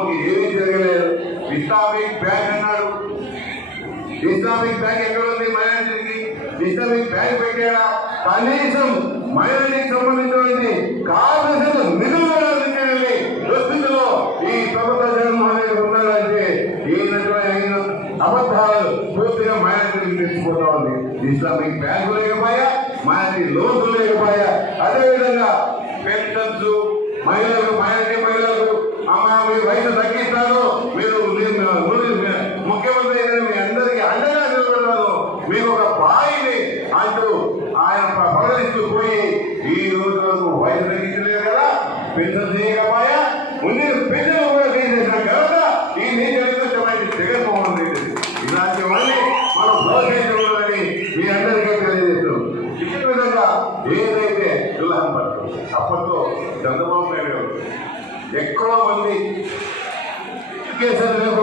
మాకు ఏమీ జరగలేదు. ఇస్లామిక్ బ్యాంక్ అన్నాడు. ఇస్లామిక్ బ్యాంక్ ఎక్కడ ఉంది? మైనారిటీకి ఇస్లామిక్ బ్యాంక్ పెట్టాడా? కనీసం మైనారిటీకి సంబంధించినటువంటి కావలసిన నిధులు అందించండి ఈ ప్రభుత్వ జగన్మోహన్ రెడ్డి ఉన్నారంటే ఈయనటువంటి అబద్ధాలు పూర్తిగా మైనార్టీకి తెచ్చిపోతా ఉంది. Islamic bank లేకపోయా? మైనార్టీ లోన్లు లేకపోయా? అదేవిధంగా పెన్షన్స్ మహిళలకు మైనార్టీ మహిళలకు అమ్మ మీ వయసు తగ్గిస్తాను మీరు ముఖ్యమంత్రి అయిన మీ అందరికీ అండగా నిలబడతాను మీకు ఒక బాయిని అంటూ ఆయన ప్రకటిస్తూ పోయి ఈ రోజు వరకు వయసు తగ్గించలేదు కదా పెన్షన్ చేయకపోయా ముందు పెన్షన్ కూడా తీసేసిన ఘనత ఈ నీచమైన జగన్మోహన్ రెడ్డి. ఇలాంటి వాళ్ళని మనం ప్రోత్సహించకూడదని మీ అందరికీ తెలియజేస్తాం ఇచ్చిన విధంగా ఏదైతే ఇలా అప్పట్లో చంద్రబాబు ఎక్కడో మంది. ఎడ్యుకేషన్